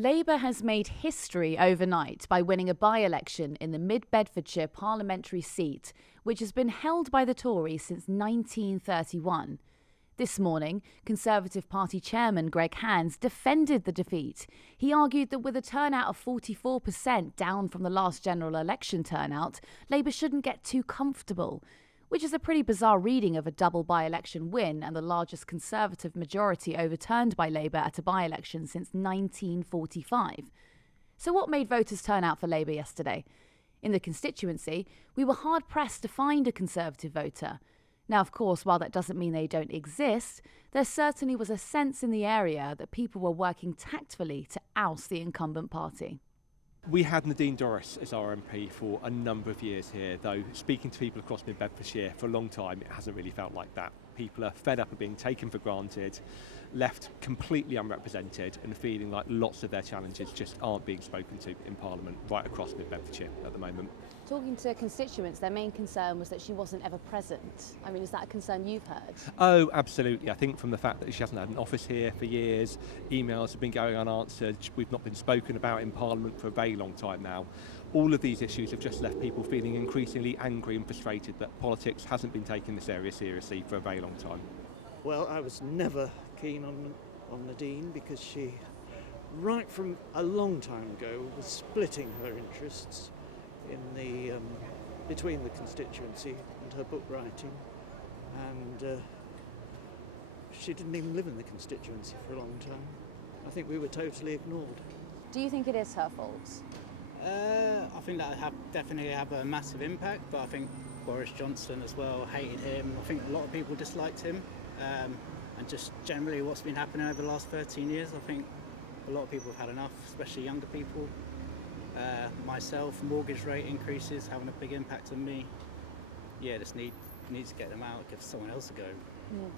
Labour has made history overnight by winning a by-election in the Mid Bedfordshire parliamentary seat, which has been held by the Tories since 1931. This morning, Conservative Party chairman Greg Hands defended the defeat. He argued that with a turnout of 44%, down from the last general election turnout, Labour shouldn't get too comfortable, which is a pretty bizarre reading of a double by-election win and the largest Conservative majority overturned by Labour at a by-election since 1945. So what made voters turn out for Labour yesterday? In the constituency, we were hard-pressed to find a Conservative voter. Now, of course, while that doesn't mean they don't exist, there certainly was a sense in the area that people were working tactfully to oust the incumbent party. We had Nadine Dorries as our MP for a number of years here, though speaking to people across Mid Bedfordshire for a long time, it hasn't really felt like that. People are fed up of being taken for granted, left completely unrepresented and feeling like lots of their challenges just aren't being spoken to in Parliament right across Mid Bedfordshire at the moment. Talking to constituents, their main concern was that she wasn't ever present. I mean, is that a concern you've heard? Oh, absolutely. I think from the fact that she hasn't had an office here for years, emails have been going unanswered, we've not been spoken about in Parliament for a very long time now. All of these issues have just left people feeling increasingly angry and frustrated that politics hasn't been taking this area seriously for a very long time. Well, I was never keen on Nadine because she, right from a long time ago, was splitting her interests in the between the constituency and her book writing, and she didn't even live in the constituency for a long time. I think we were totally ignored. Do you think it is her fault? I think that definitely have a massive impact, but I think Boris Johnson as well hated him. I think a lot of people disliked him, and just generally what's been happening over the last 13 years, I think a lot of people have had enough, especially younger people. Myself, mortgage rate increases having a big impact on me. Yeah, just need to get them out, give someone else a go.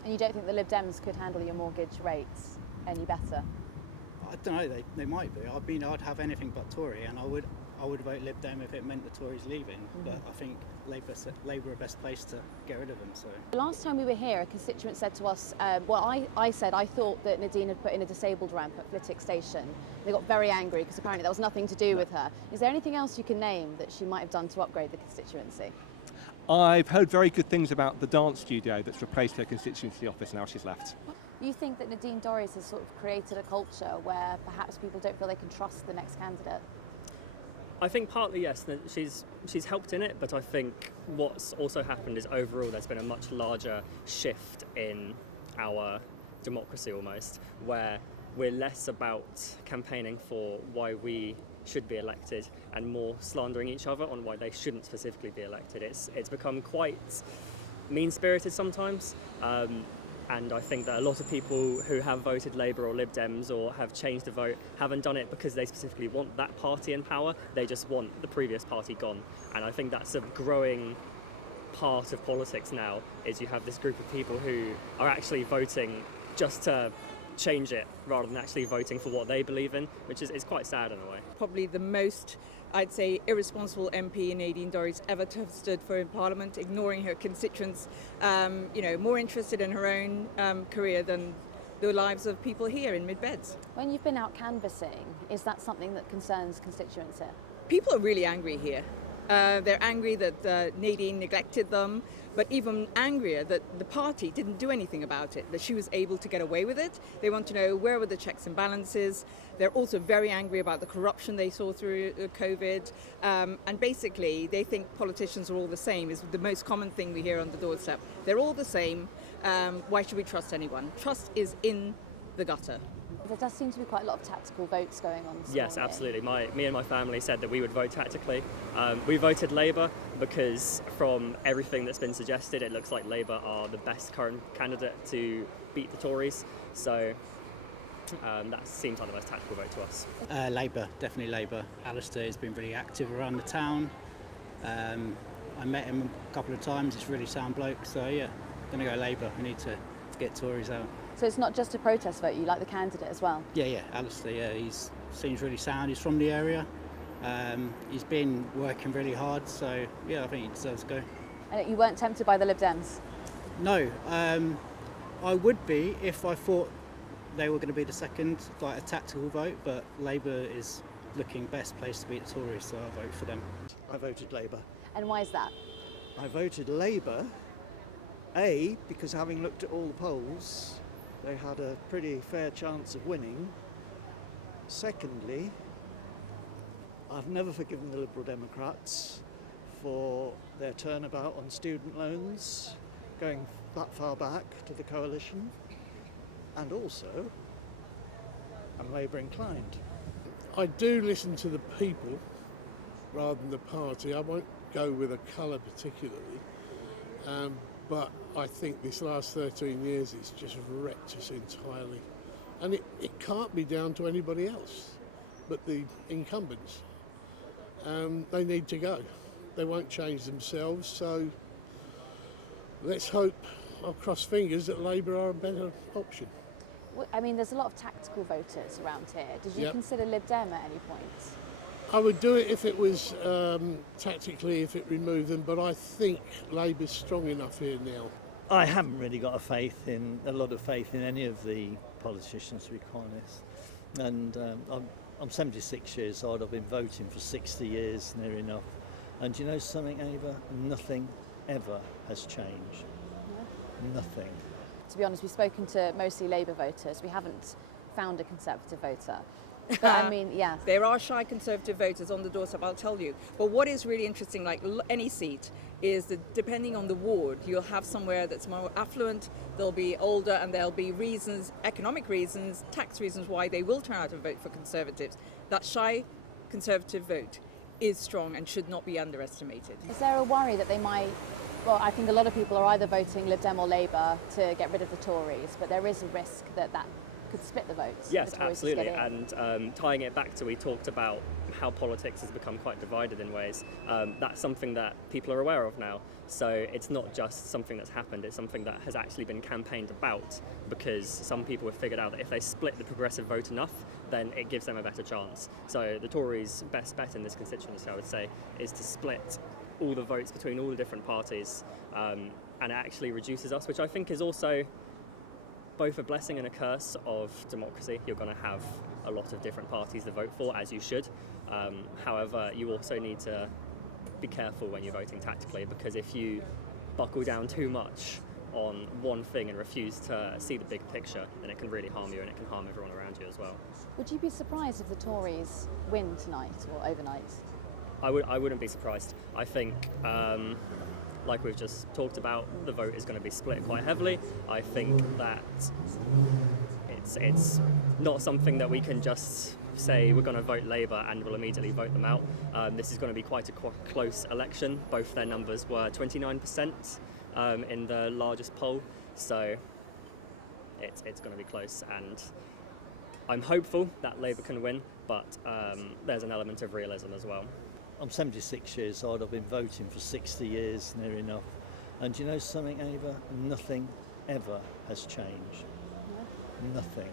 And you don't think the Lib Dems could handle your mortgage rates any better? I don't know, they might be. I'd have anything but Tory, and I would vote Lib Dem if it meant the Tories leaving. But I think Labour are best placed to get rid of them. So the last time we were here, a constituent said to us, I said I thought that Nadine had put in a disabled ramp at Politics Station. They got very angry because apparently that was nothing to do with her. Is there anything else you can name that she might have done to upgrade the constituency? I've heard very good things about the dance studio that's replaced her constituency office now she's left. You think that Nadine Dorries has sort of created a culture where perhaps people don't feel they can trust the next candidate? I think partly yes, that she's helped in it, but I think what's also happened is overall there's been a much larger shift in our democracy almost, where we're less about campaigning for why we should be elected and more slandering each other on why they shouldn't specifically be elected. It's become quite mean-spirited sometimes. And I think that a lot of people who have voted Labour or Lib Dems or have changed the vote haven't done it because they specifically want that party in power. They just want the previous party gone. And I think that's a growing part of politics now, is you have this group of people who are actually voting just to change it rather than actually voting for what they believe in, which is quite sad in a way. Probably the most, I'd say, irresponsible MP Nadine Dorries ever to have stood for in Parliament, ignoring her constituents, more interested in her own career than the lives of people here in Mid-Beds. When you've been out canvassing, is that something that concerns constituents here? People are really angry here. They're angry that Nadine neglected them, but even angrier that the party didn't do anything about it, that she was able to get away with it. They want to know where were the checks and balances. They're also very angry about the corruption they saw through COVID. And basically, they think politicians are all the same, is the most common thing we hear on the doorstep. They're all the same. Why should we trust anyone? Trust is in the gutter. There does seem to be quite a lot of tactical votes going on this Yes, morning. absolutely. Me and my family said that we would vote tactically. We voted Labour because from everything that's been suggested, it looks like Labour are the best current candidate to beat the Tories. So that seems like the most tactical vote to us. Labour, definitely Labour. Alistair has been really active around the town. I met him a couple of times. He's a really sound bloke. So yeah, going to go Labour. We need to get Tories out. So it's not just a protest vote, you like the candidate as well? Yeah, Alistair, yeah, he seems really sound. He's from the area. He's been working really hard, so yeah, I think he deserves to go. And you weren't tempted by the Lib Dems? No, I would be if I thought they were going to be the second, like a tactical vote, but Labour is looking best placed to beat the Tories, so I'll vote for them. I voted Labour. And why is that? I voted Labour, A, because having looked at all the polls, they had a pretty fair chance of winning. Secondly, I've never forgiven the Liberal Democrats for their turnabout on student loans, going that far back to the coalition. And also, I'm Labour inclined. I do listen to the people rather than the party. I won't go with a colour particularly, but I think this last 13 years it's just wrecked us entirely. And it can't be down to anybody else but the incumbents. They need to go. They won't change themselves, so let's hope, I'll cross fingers, that Labour are a better option. I mean, there's a lot of tactical voters around here. Did you consider Lib Dem at any point? I would do it if it was tactically, if it removed them, but I think Labour's strong enough here now. I haven't really got a lot of faith in any of the politicians, to be quite honest. And I'm 76 years old. I've been voting for 60 years, near enough. And do you know something, Ava? Nothing ever has changed. No. Nothing. To be honest, we've spoken to mostly Labour voters. We haven't found a Conservative voter. But I mean, yeah. There are shy Conservative voters on the doorstep, I'll tell you. But what is really interesting, like any seat, is that depending on the ward, you'll have somewhere that's more affluent, they'll be older, and there'll be reasons, economic reasons, tax reasons why they will turn out and vote for Conservatives. That shy Conservative vote is strong and should not be underestimated. Is there a worry that they might... Well, I think a lot of people are either voting Lib Dem or Labour to get rid of the Tories, but there is a risk that could split the votes. Yes, absolutely. And tying it back to, we talked about how politics has become quite divided in ways. That's something that people are aware of now. So it's not just something that's happened, it's something that has actually been campaigned about, because some people have figured out that if they split the progressive vote enough, then it gives them a better chance. So the Tories' best bet in this constituency, I would say, is to split all the votes between all the different parties, and it actually reduces us, which I think is also both a blessing and a curse of democracy. You're going to have a lot of different parties to vote for, as you should. However, you also need to be careful when you're voting tactically, because if you buckle down too much on one thing and refuse to see the big picture, then it can really harm you, and it can harm everyone around you as well. Would you be surprised if the Tories win tonight or overnight? I wouldn't be surprised. I think, like we've just talked about, the vote is going to be split quite heavily. I think that it's not something that we can just say we're going to vote Labour and we'll immediately vote them out. This is going to be quite a close election. Both their numbers were 29% in the largest poll, so it's going to be close, and I'm hopeful that Labour can win, but there's an element of realism as well. I'm 76 years old. I've been voting for 60 years, near enough. And do you know something, Ava? Nothing ever has changed. No. Nothing.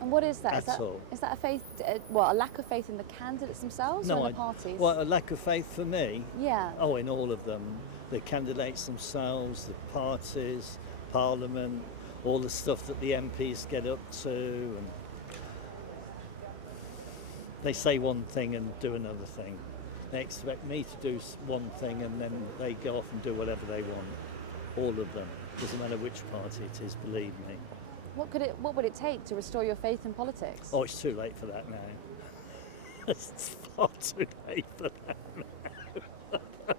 And what is that? All. Is that a faith? A lack of faith in the candidates themselves or in the parties? Well, a lack of faith for me. Yeah. Oh, in all of them, the candidates themselves, the parties, Parliament, all the stuff that the MPs get up to, and they say one thing and do another thing. They expect me to do one thing and then they go off and do whatever they want. All of them. Doesn't matter which party it is, believe me. What would it take to restore your faith in politics? Oh, it's too late for that now. It's far too late for that now.